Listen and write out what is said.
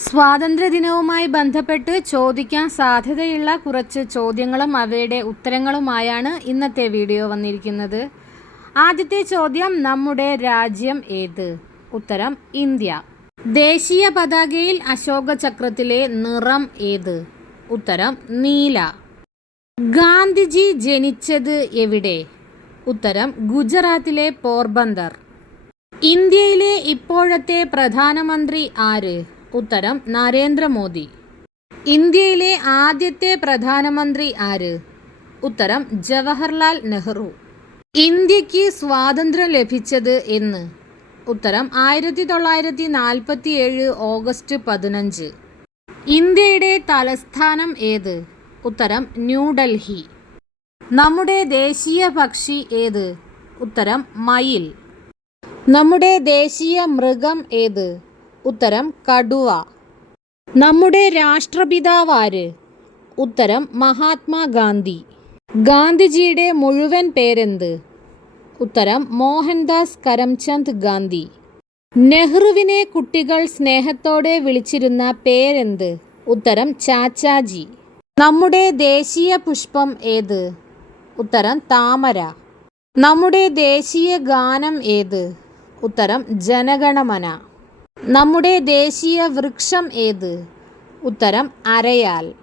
സ്വാതന്ത്ര്യദിനവുമായി ബന്ധപ്പെട്ട് ചോദിക്കാൻ സാധ്യതയുള്ള കുറച്ച് ചോദ്യങ്ങളും അവയുടെ ഉത്തരങ്ങളുമായാണ് ഇന്നത്തെ വീഡിയോ വന്നിരിക്കുന്നത്. ആദ്യത്തെ ചോദ്യം, നമ്മുടെ രാജ്യം ഏത്? ഉത്തരം ഇന്ത്യ. ദേശീയ പതാകയിൽ അശോക ചക്രത്തിലെ നിറം ഏത്? ഉത്തരം നീല. ഗാന്ധിജി ജനിച്ചത് എവിടെ? ഉത്തരം ഗുജറാത്തിലെ പോർബന്ദർ. ഇന്ത്യയിലെ ഇപ്പോഴത്തെ പ്രധാനമന്ത്രി ആര്? ഉത്തരം നരേന്ദ്രമോദി. ഇന്ത്യയിലെ ആദ്യത്തെ പ്രധാനമന്ത്രി ആര്? ഉത്തരം ജവഹർലാൽ നെഹ്റു. ഇന്ത്യക്ക് സ്വാതന്ത്ര്യം ലഭിച്ചത് എന്ന്? ഉത്തരം 1947 ഓഗസ്റ്റ് 15. ഇന്ത്യയുടെ തലസ്ഥാനം ഏത്? ഉത്തരം ന്യൂഡൽഹി. നമ്മുടെ ദേശീയ പക്ഷി ഏത്? ഉത്തരം മയിൽ. നമ്മുടെ ദേശീയ മൃഗം ഏത്? ഉത്തരം കടുവ. നമ്മുടെ രാഷ്ട്രപിതാവ് ആര്? ഉത്തരം മഹാത്മാഗാന്ധി. ഗാന്ധിജിയുടെ മുഴുവൻ പേരെന്ത്? ഉത്തരം മോഹൻദാസ് കരംചന്ദ് ഗാന്ധി. നെഹ്റുവിനെ കുട്ടികൾ സ്നേഹത്തോടെ വിളിച്ചിരുന്ന പേരെന്ത്? ഉത്തരം ചാച്ചാജി. നമ്മുടെ ദേശീയ പുഷ്പം ഏത്? ഉത്തരം താമര. നമ്മുടെ ദേശീയ ഗാനം ഏത്? ഉത്തരം ജനഗണമന. നമ്മുടെ ദേശീയ വൃക്ഷം ഏത്? ഉത്തരം അരയാൽ.